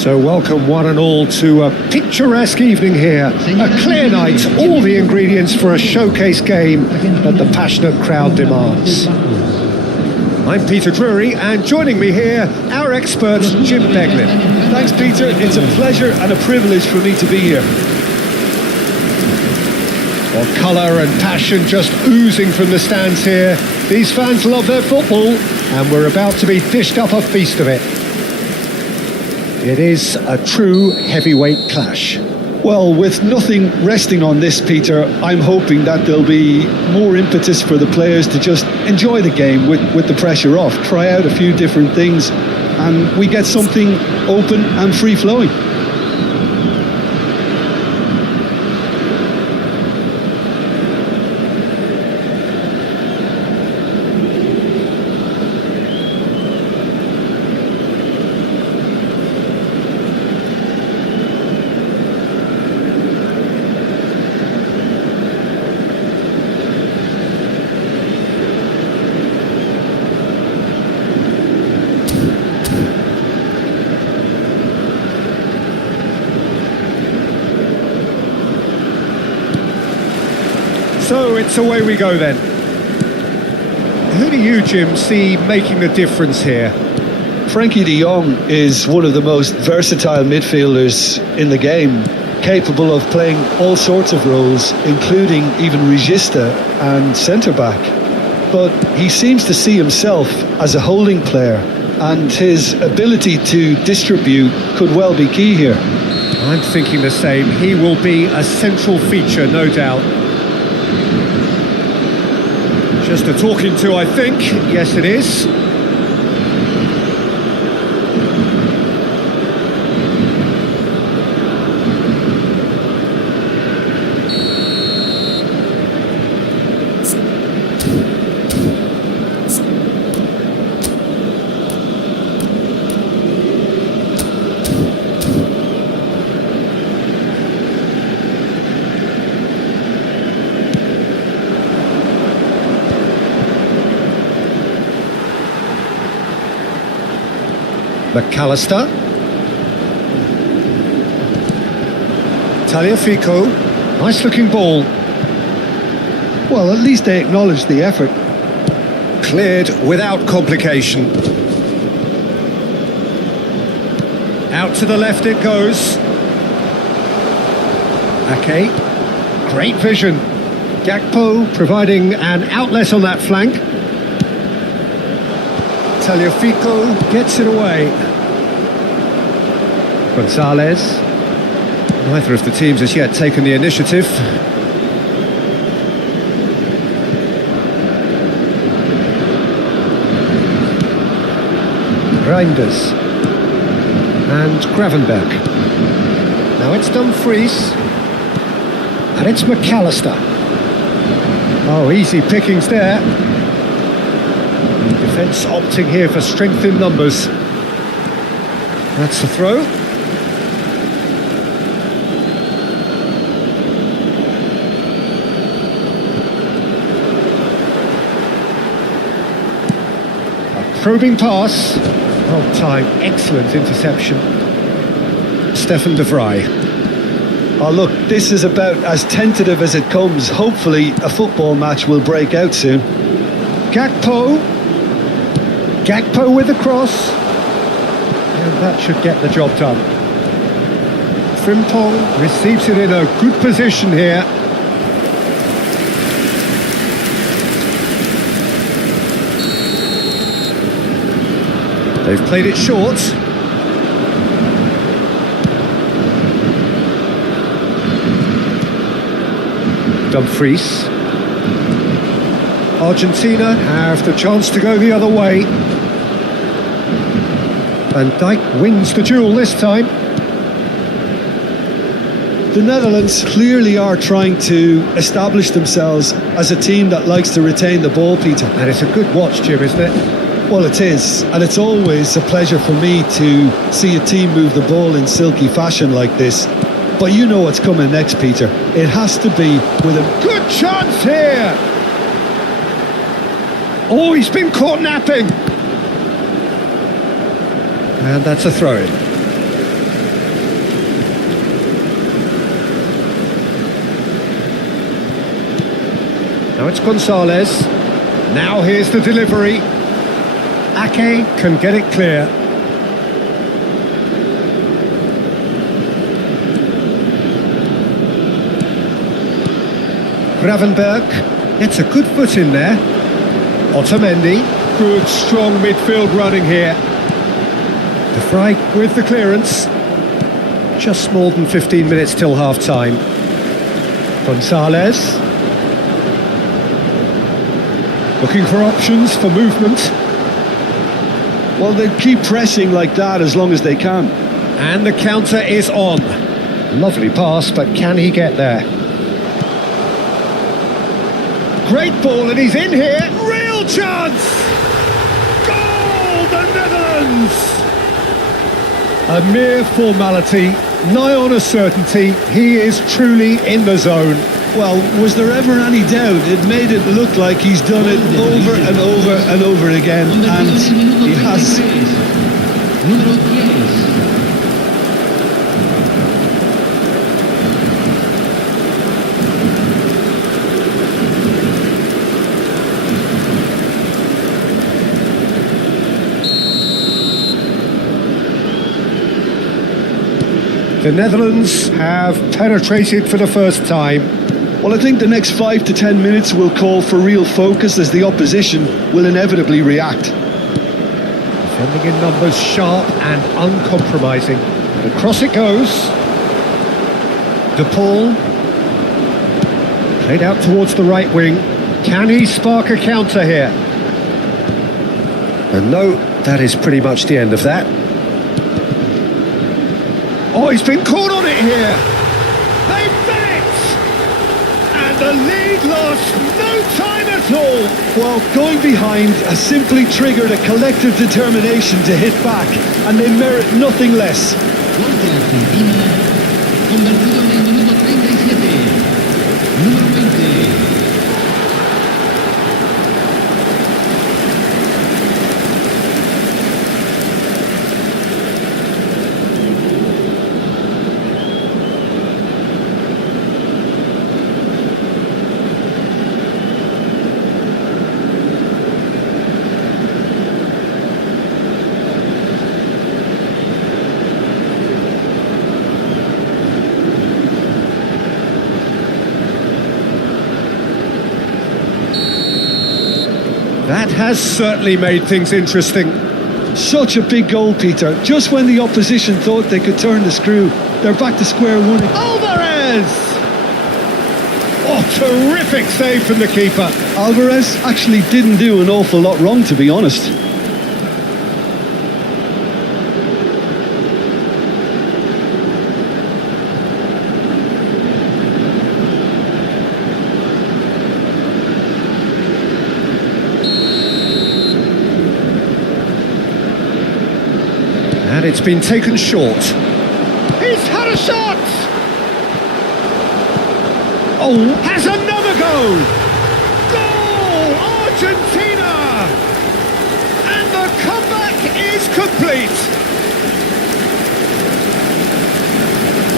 So welcome one and all to a picturesque evening here. A clear night, all the ingredients for a showcase game that the passionate crowd demands. I'm Peter Drury, and joining me here, our expert, Jim Beglin. Thanks, Peter. It's a pleasure and a privilege for me to be here. Well, colour and passion just oozing from the stands here. These fans love their football, and we're about to be dished up a feast of it. It is a true heavyweight clash. Well, with nothing resting on this, Peter, I'm hoping that there'll be more impetus for the players to just enjoy the game with the pressure off, try out a few different things, and we get something open and free-flowing. So it's away we go then. Who do you, Jim, see making the difference here? Frankie de Jong is one of the most versatile midfielders in the game, capable of playing all sorts of roles, including even regista and centre-back. But he seems to see himself as a holding player, and his ability to distribute could well be key here. I'm thinking the same. He will be a central feature, no doubt. Just a talking to, I think. Yes, it is. McAllister. Tagliafico. Nice looking ball. Well, at least they acknowledge the effort. Cleared without complication. Out to the left it goes. Ake. Great vision. Gakpo providing an outlet on that flank. Tagliafico gets it away. Gonzalez. Neither of the teams has yet taken the initiative. Reinders. And Gravenberg. Now it's Dumfries. And it's McAllister. Oh, easy pickings there. Defence opting here for strength in numbers. That's the throw. A probing pass. Well timed, excellent interception. Stefan de Vrij. Oh, look, this is about as tentative as it comes. Hopefully, a football match will break out soon. Gakpo with the cross, and that should get the job done. Frimpong receives it in a good position here. They've played it short. Dumfries. Argentina have the chance to go the other way. Van Dijk wins the duel this time. The Netherlands clearly are trying to establish themselves as a team that likes to retain the ball, Peter. And it's a good watch, Jim, isn't it? Well, it is, and it's always a pleasure for me to see a team move the ball in silky fashion like this. But you know what's coming next, Peter. It has to be with a good chance here. Oh, he's been caught napping. And that's a throw-in. it's Gonzalez. Now here's the delivery. Ake can get it clear. Gravenberg gets a good foot in there. Otamendi, good strong midfield running here. De Vrij with the clearance. Just more than 15 minutes till half-time. Gonzalez. Looking for options for movement. Well, they keep pressing like that as long as they can. And the counter is on. Lovely pass, but can he get there? Great ball, and he's in here. Real chance! Goal, the Netherlands! A mere formality, nigh on a certainty. He is truly in the zone. Well, was there ever any doubt? It made it look like he's done it over and over and over again, and he has. The Netherlands have penetrated for the first time. Well, I think the next 5 to 10 minutes will call for real focus as the opposition will inevitably react. Defending in numbers, sharp and uncompromising. And across it goes. De Paul. Played out towards the right wing. Can he spark a counter here? And no, that is pretty much the end of that. Oh, he's been caught on it here. They've done it! And the lead lost no time at all. Well, going behind has simply triggered a collective determination to hit back, and they merit nothing less. Gol de Argentina, convertido en el minuto 37. Número 20. That has certainly made things interesting. Such a big goal, Peter. Just when the opposition thought they could turn the screw, they're back to square one. Alvarez! Oh, terrific save from the keeper. Alvarez actually didn't do an awful lot wrong, to be honest. And it's been taken short. He's had a shot! Oh, has another go! Goal! Argentina! And the comeback is complete!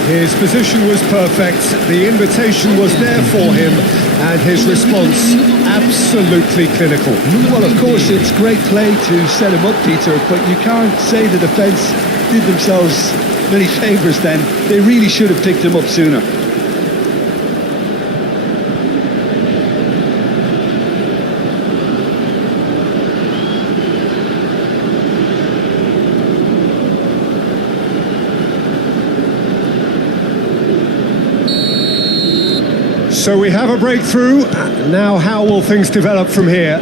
His position was perfect, the invitation was there for him, and his response absolutely clinical. Well, of course, it's great play to set him up, Peter, but you can't say the defence did themselves many favours then. They really should have picked him up sooner. So we have a breakthrough. Now how will things develop from here?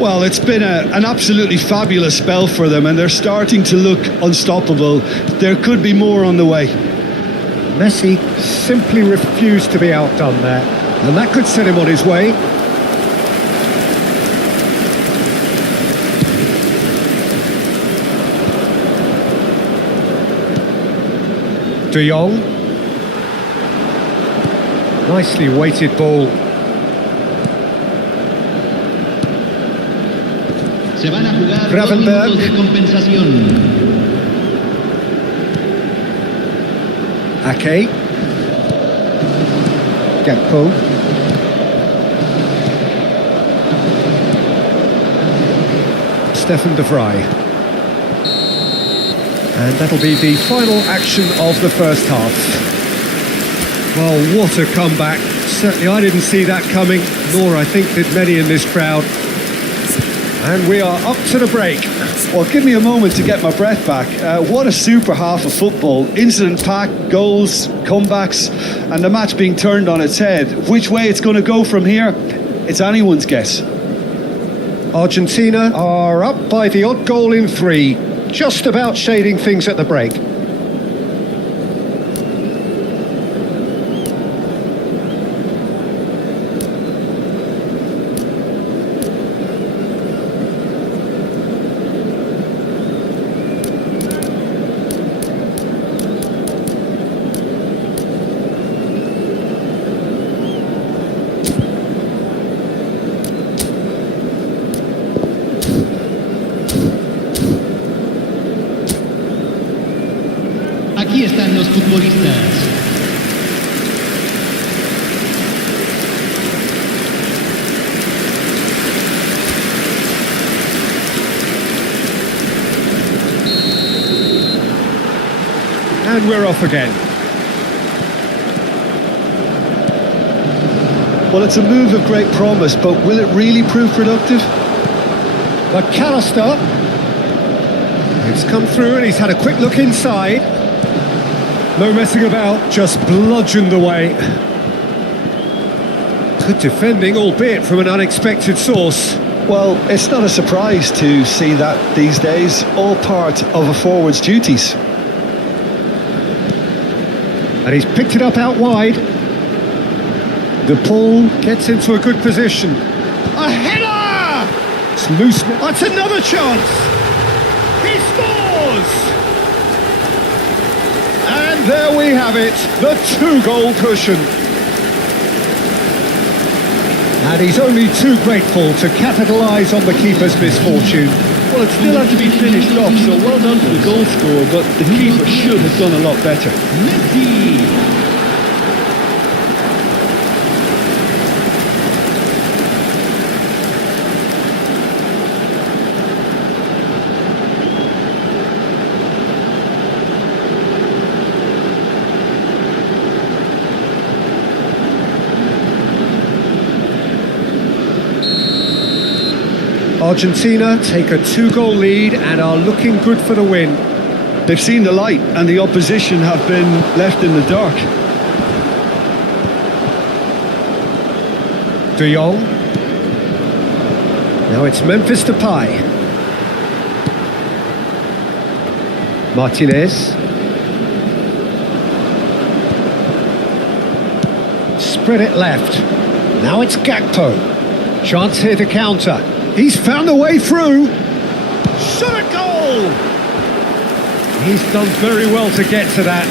Well, it's been an absolutely fabulous spell for them, and they're starting to look unstoppable. There could be more on the way. Messi simply refused to be outdone there, and that could set him on his way. De Jong. Nicely weighted ball. Se van a jugar 2 Gravenberg. minutos de compensación. Ake. Gakpo. Stefan de Vrij. And that'll be the final action of the first half. Well, what a comeback. Certainly I didn't see that coming, nor I think did many in this crowd. And we are up to the break. Well, give me a moment to get my breath back. What a super half of football. Incident-packed, goals, comebacks, and the match being turned on its head. Which way it's going to go from here, it's anyone's guess. Argentina are up by the odd goal in 3, just about shading things at the break. Aquí están los futbolistas. And we're off again. Well, it's a move of great promise, but will it really prove productive? McAllister. It's come through and he's had a quick look inside. No messing about, just bludgeoned away. Good defending, albeit from an unexpected source. Well, it's not a surprise to see that these days, all part of a forward's duties. And he's picked it up out wide. De Paul gets into a good position. A header! It's loose. That's another chance! He scores! And there we have it, the 2-goal cushion. And he's only too grateful to capitalise on the keeper's misfortune. Well, it still had to be finished off, so well done to the goal scorer, but the keeper should have done a lot better. Messi. Argentina take a 2-goal lead and are looking good for the win. They've seen the light and the opposition have been left in the dark. De Jong. Now it's Memphis Depay. Martinez. Spread it left. Now it's Gakpo. Chance here to counter. He's found a way through. Shot a goal! He's done very well to get to that.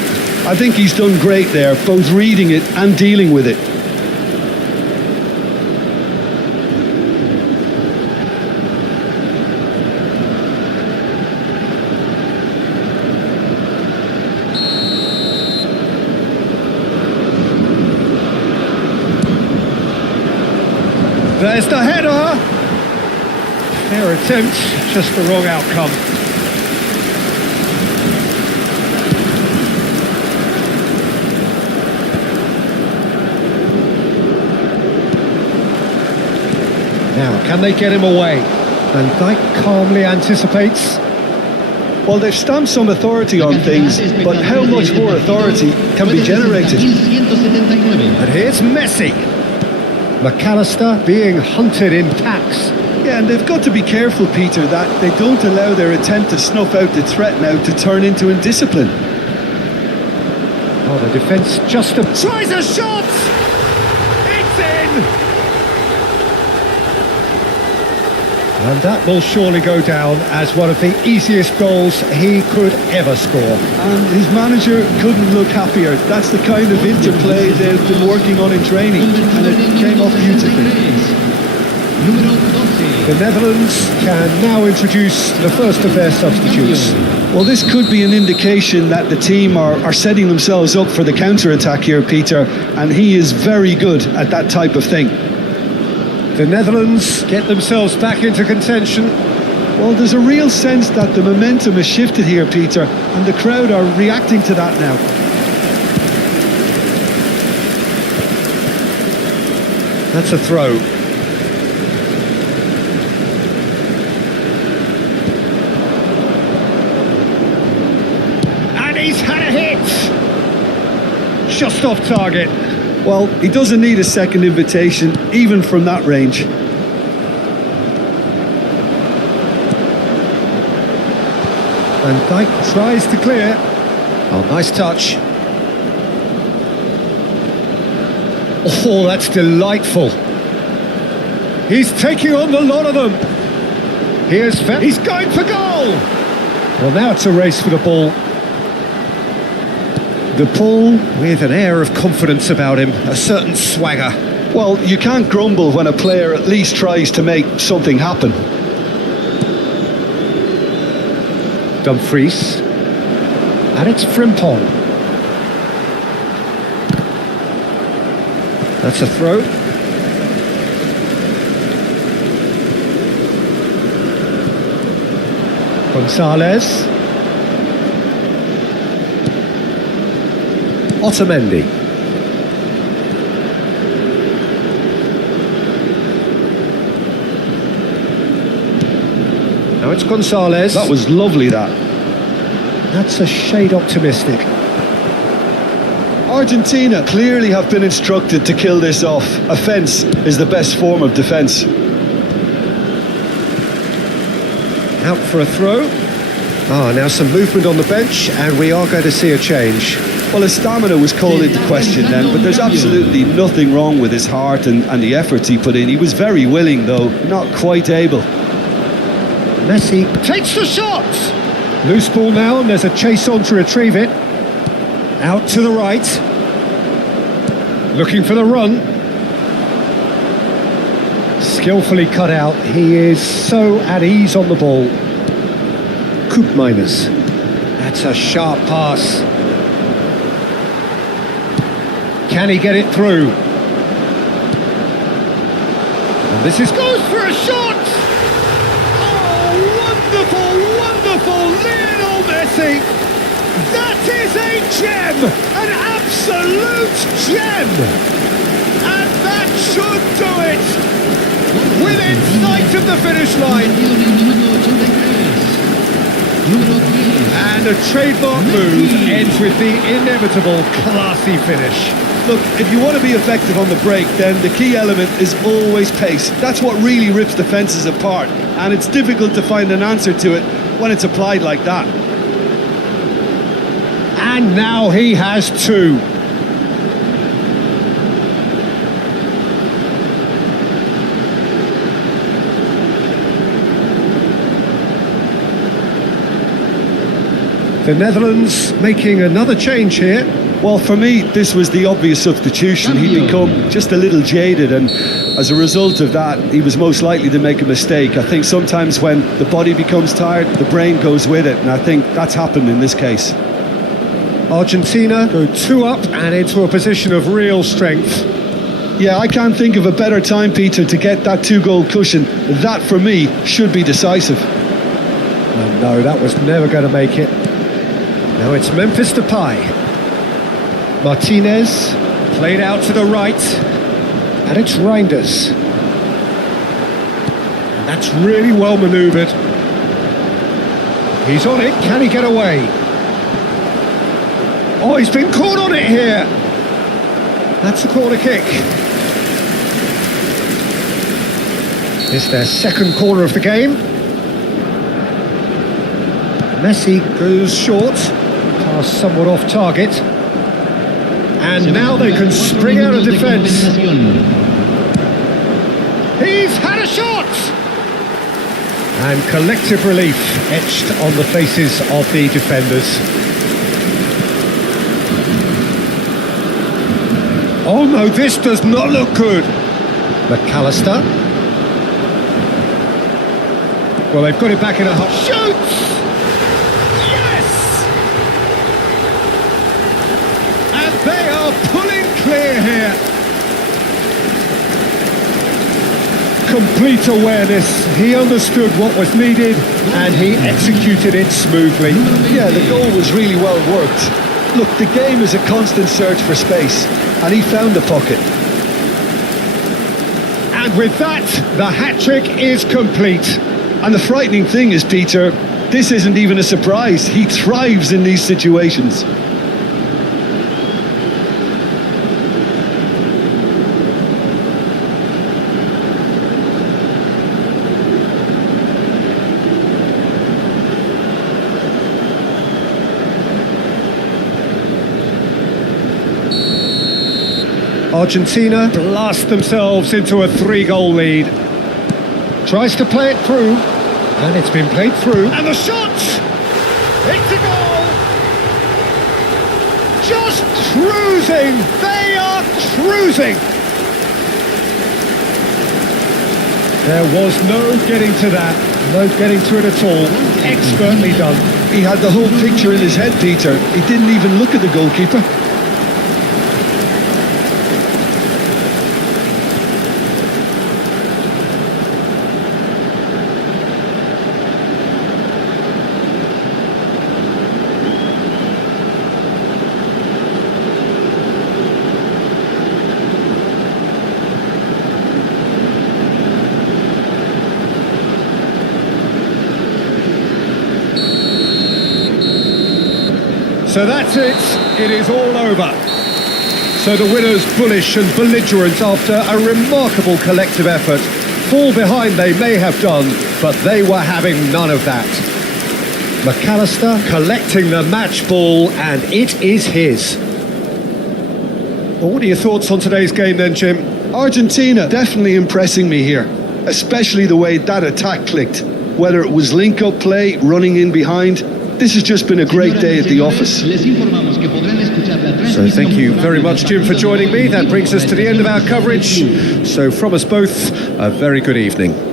I think he's done great there, both reading it and dealing with it. There's the header! Fair attempt, just the wrong outcome. Now, can they get him away? Van Dijk calmly anticipates. Well, they've stamped some authority on things, but how much more authority can be generated? And here's Messi. McAllister being hunted in packs. Yeah, and they've got to be careful, Peter, that they don't allow their attempt to snuff out the threat now to turn into indiscipline. Oh, the defence just tries a shot! It's in! And that will surely go down as one of the easiest goals he could ever score. And his manager couldn't look happier. That's the kind of interplay they've been working on in training, and it came off beautifully. The Netherlands can now introduce the first of their substitutes. Well, this could be an indication that the team are setting themselves up for the counter-attack here, Peter, and he is very good at that type of thing. The Netherlands get themselves back into contention. Well, there's a real sense that the momentum has shifted here, Peter, and the crowd are reacting to that now. That's a throw. And he's had a hit! Just off target. Well, he doesn't need a second invitation, even from that range. Van Dijk tries to clear. Oh, nice touch. Oh, that's delightful. He's taking on the lot of them. He's going for goal. Well, now it's a race for the ball. De Paul with an air of confidence about him, a certain swagger. Well, you can't grumble when a player at least tries to make something happen. Dumfries. And it's Frimpong. That's a throw. Gonzalez. Otamendi. Now it's Gonzalez. That was lovely, that. That's a shade optimistic. Argentina clearly have been instructed to kill this off. Offence is the best form of defence. Out for a throw. Now some movement on the bench, and we are going to see a change. Well, his stamina was called into question then, but there's absolutely nothing wrong with his heart and the efforts he put in. He was very willing, though, not quite able. Messi takes the shot! Loose ball now, and there's a chase on to retrieve it. Out to the right. Looking for the run. Skillfully cut out. He is so at ease on the ball. Koopmeiners. That's a sharp pass. Can he get it through? And this goes for a shot! Oh, wonderful, wonderful Lionel Messi! That is a gem! An absolute gem! And that should do it! Within sight of the finish line! And a trademark move ends with the inevitable classy finish. Look, if you want to be effective on the break, then the key element is always pace. That's what really rips defences apart, and it's difficult to find an answer to it when it's applied like that. And now he has two. The Netherlands making another change here. Well, for me, this was the obvious substitution. He'd become just a little jaded, and as a result of that, he was most likely to make a mistake. I think sometimes when the body becomes tired, the brain goes with it, and I think that's happened in this case. Argentina go 2 up and into a position of real strength. Yeah, I can't think of a better time, Peter, to get that 2-goal cushion. That, for me, should be decisive. Oh, no, that was never going to make it. Now it's Memphis Depay. Martinez, played out to the right, and it's Reinders. That's really well manoeuvred. He's on it, can he get away? Oh, he's been caught on it here. That's a corner kick. It's their second corner of the game. Messi goes short, pass somewhat off target. And now they can spring out of defence. He's had a shot! And collective relief etched on the faces of the defenders. Oh no, this does not look good. McAllister. Well, they've got it back in a hot. Shoots! They are pulling clear here. Complete awareness. He understood what was needed and he executed it smoothly. Yeah, the goal was really well worked. Look, the game is a constant search for space, and he found the pocket. And with that, the hat-trick is complete. And the frightening thing is, Peter, this isn't even a surprise. He thrives in these situations. Argentina blast themselves into a 3-goal lead. Tries to play it through, and it's been played through. And the shot! It's a goal! Just cruising! They are cruising! There was no getting to that, no getting to it at all. Expertly done. He had the whole picture in his head, Peter. He didn't even look at the goalkeeper. So that's it. It is all over. So the winners, bullish and belligerent after a remarkable collective effort. Fall behind they may have done, but they were having none of that. McAllister collecting the match ball, and it is his. Well, what are your thoughts on today's game then, Jim? Argentina definitely impressing me here, especially the way that attack clicked. Whether it was link-up play, running in behind, this has just been a great day at the office. So thank you very much, Jim, for joining me. That brings us to the end of our coverage. So from us both, a very good evening.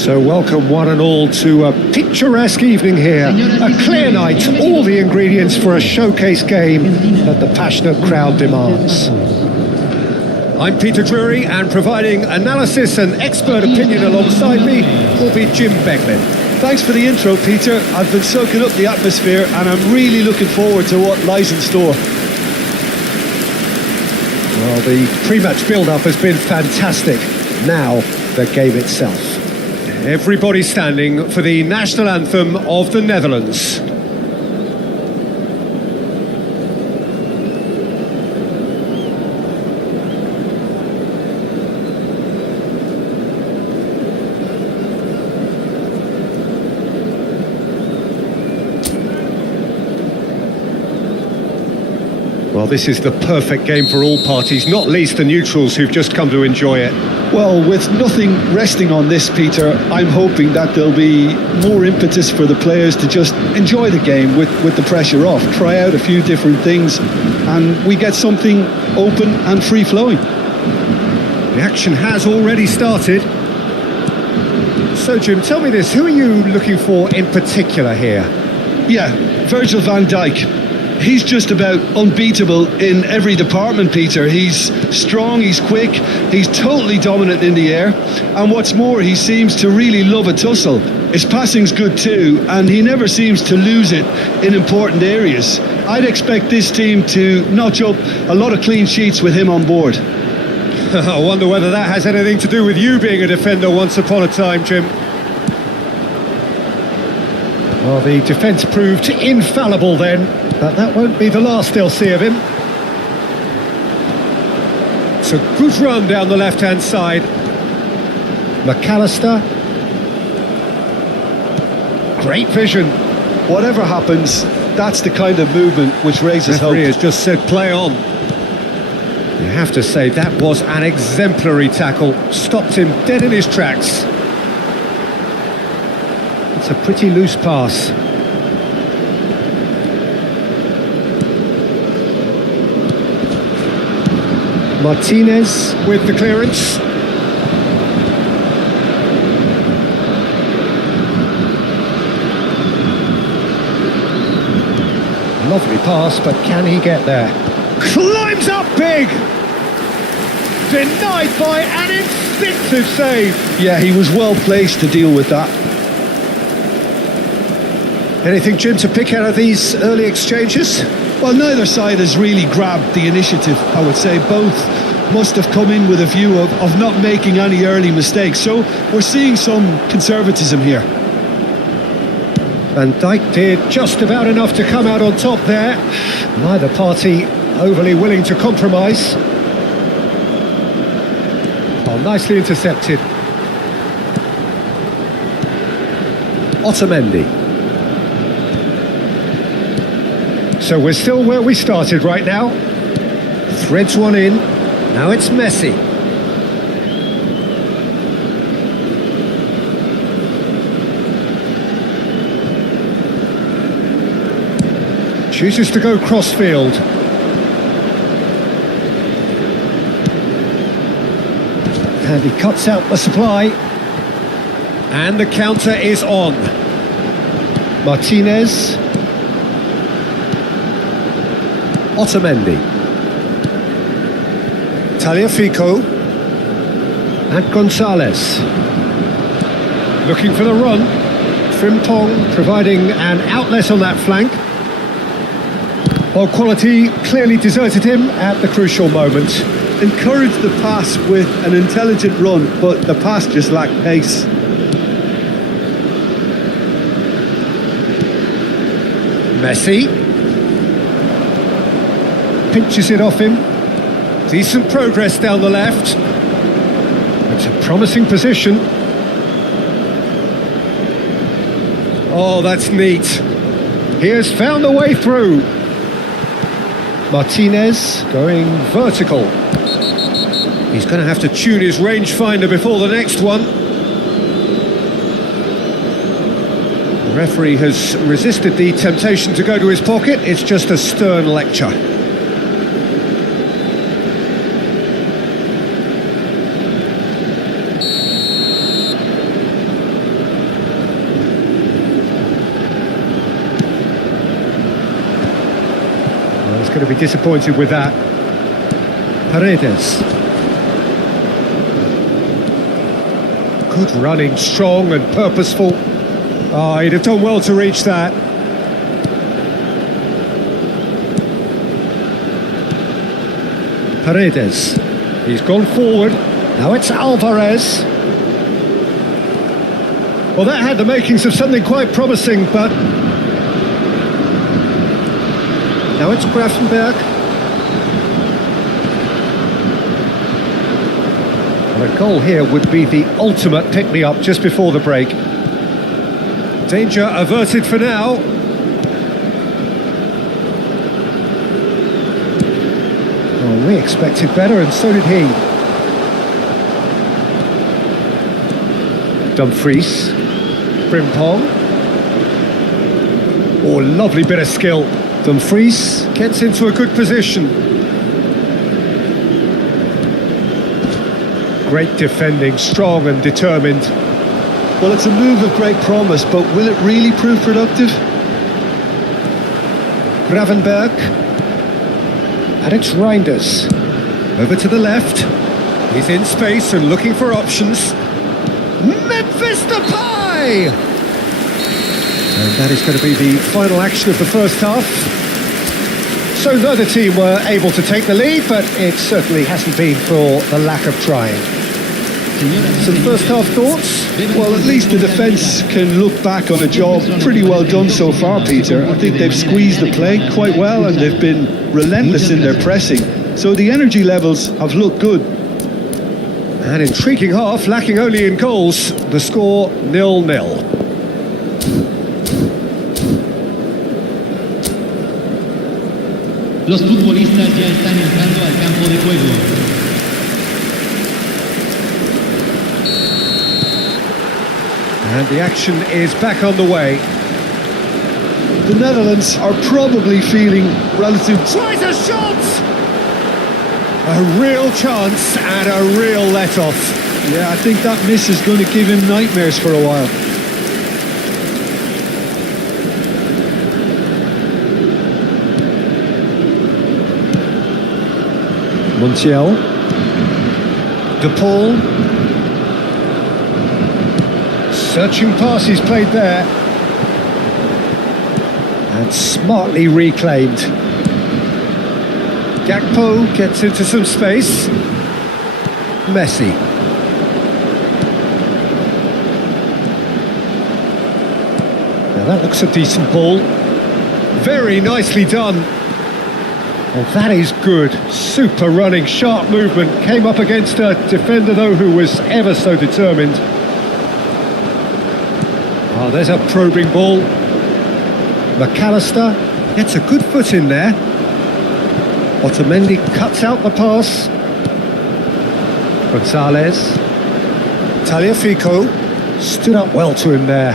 So welcome one and all to a picturesque evening here. A clear night, all the ingredients for a showcase game that the passionate crowd demands. I'm Peter Drury, and providing analysis and expert opinion alongside me will be Jim Beglin. Thanks for the intro, Peter. I've been soaking up the atmosphere and I'm really looking forward to what lies in store. Well, the pre-match build-up has been fantastic. Now, the game itself. Everybody standing for the national anthem of the Netherlands. Well, this is the perfect game for all parties, not least the neutrals who've just come to enjoy it. Well, with nothing resting on this, Peter, I'm hoping that there'll be more impetus for the players to just enjoy the game with the pressure off, try out a few different things, and we get something open and free-flowing. The action has already started. So, Jim, tell me this, who are you looking for in particular here? Yeah, Virgil van Dijk. He's just about unbeatable in every department, Peter. He's strong, he's quick, he's totally dominant in the air, and what's more, he seems to really love a tussle. His passing's good too, and he never seems to lose it in important areas. I'd expect this team to notch up a lot of clean sheets with him on board. I wonder whether that has anything to do with you being a defender once upon a time, Jim. Well, the defence proved infallible then, but that won't be the last they'll see of him. It's a good run down the left-hand side. McAllister. Great vision. Whatever happens, that's the kind of movement which raises hope. The referee has just said play on. You have to say that was an exemplary tackle. Stopped him dead in his tracks. It's a pretty loose pass. Martinez with the clearance. Lovely pass, but can he get there? Climbs up big! Denied by an instinctive save. Yeah, he was well placed to deal with that. Anything, Jim, to pick out of these early exchanges? Well, neither side has really grabbed the initiative, I would say. Both must have come in with a view of not making any early mistakes. So we're seeing some conservatism here. Van Dijk did just about enough to come out on top there. Neither party overly willing to compromise. Oh, nicely intercepted. Otamendi. So we're still where we started right now. Threads one in. Now it's Messi. Chooses to go cross-field. And he cuts out the supply. And the counter is on. Martinez. Otamendi. Tagliafico. And Gonzalez. Looking for the run. Frimpong providing an outlet on that flank. Well, quality clearly deserted him at the crucial moment. Encouraged the pass with an intelligent run, but the pass just lacked pace. Messi. Pinches it off him. Decent progress down the left. It's a promising position. Oh, that's neat. He has found a way through. Martinez going vertical. He's going to have to tune his rangefinder before the next one. The referee has resisted the temptation to go to his pocket. It's just a stern lecture. be disappointed with that. Paredes. Good running, strong and purposeful. Oh, he'd have done well to reach that. Paredes. He's gone forward. Now it's Alvarez. Well, that had the makings of something quite promising, but... Now it's Grafenberg. Well, a goal here would be the ultimate pick-me-up just before the break. Danger averted for now. Oh, we expected better, and so did he. Dumfries. Frimpong. Oh, lovely bit of skill. Dumfries gets into a good position. Great defending, strong and determined. Well, it's a move of great promise, but will it really prove productive? Gravenberg. And it's Reinders. Over to the left. He's in space and looking for options. Memphis Depay! And that is going to be the final action of the first half. So neither team were able to take the lead, but it certainly hasn't been for the lack of trying. Some first half thoughts? Well, at least the defence can look back on a job pretty well done so far, Peter. I think they've squeezed the play quite well and they've been relentless in their pressing. So the energy levels have looked good. An intriguing half, lacking only in goals. The score 0-0. Los futbolistas ya están entrando al campo de juego. And the action is back on the way. The Netherlands are probably feeling relative... Tries a shot! A real chance and a real let-off. Yeah, I think that miss is going to give him nightmares for a while. Montiel. De Paul. Searching passes played there. And smartly reclaimed. Gakpo gets into some space. Messi. Now that looks a decent ball. Very nicely done. Well, that is good. Super running, sharp movement. Came up against a defender, though, who was ever so determined. Oh, there's a probing ball. McAllister gets a good foot in there. Otamendi cuts out the pass. Gonzalez. Tagliafico stood up well to him there.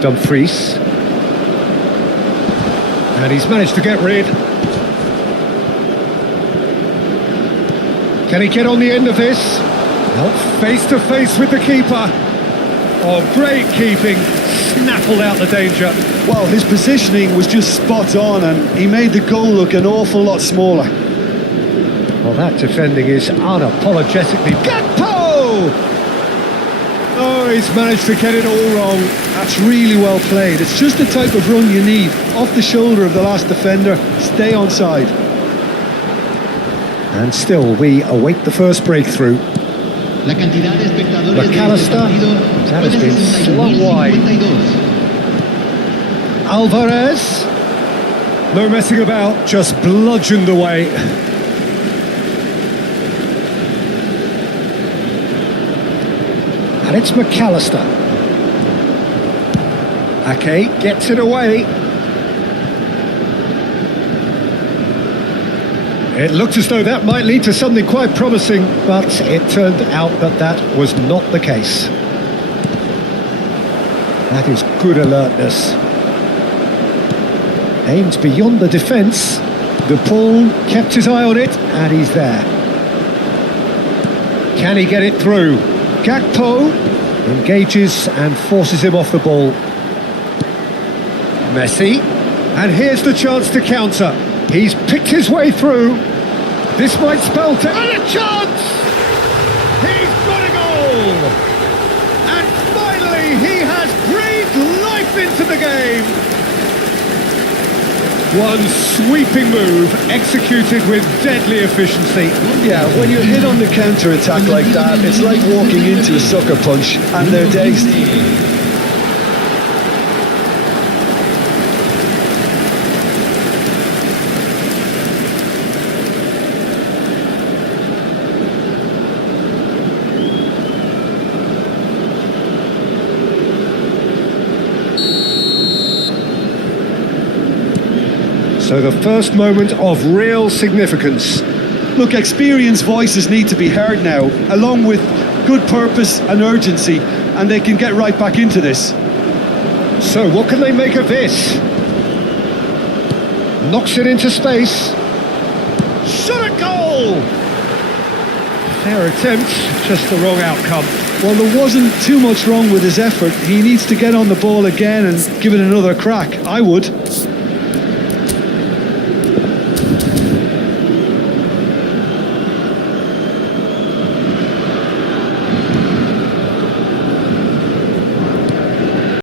Dumfries. And he's managed to get rid. Can he get on the end of this? Not face to face with the keeper. Oh, great keeping. Snaffled out the danger. Well, his positioning was just spot on and he made the goal look an awful lot smaller. Well, that defending is unapologetically... Gakpo! Oh, he's managed to get it all wrong. That's really well played. It's just the type of run you need. Off the shoulder of the last defender, stay onside. And still, we await the first breakthrough. La cantidad de espectadores McAllister, that has been slung wide. Alvarez, no messing about, just bludgeoned away. And it's McAllister. Ake gets it away. It looked as though that might lead to something quite promising, but it turned out that that was not the case. That is good alertness. Aimed beyond the defence. De Paul kept his eye on it, and he's there. Can he get it through? Gakpo engages and forces him off the ball. Messi, and here's the chance to counter. He's picked his way through. This might spell to... And a chance! He's got a goal! And finally, he has breathed life into the game. One sweeping move, executed with deadly efficiency. Yeah, when you're hit on the counter-attack like that, it's like walking into a sucker punch, and they're dazed. So the first moment of real significance. Look, experienced voices need to be heard now, along with good purpose and urgency, and they can get right back into this. So what can they make of this? Knocks it into space. Shot a goal! Fair attempt, just the wrong outcome. Well, there wasn't too much wrong with his effort. He needs to get on the ball again and give it another crack. I would.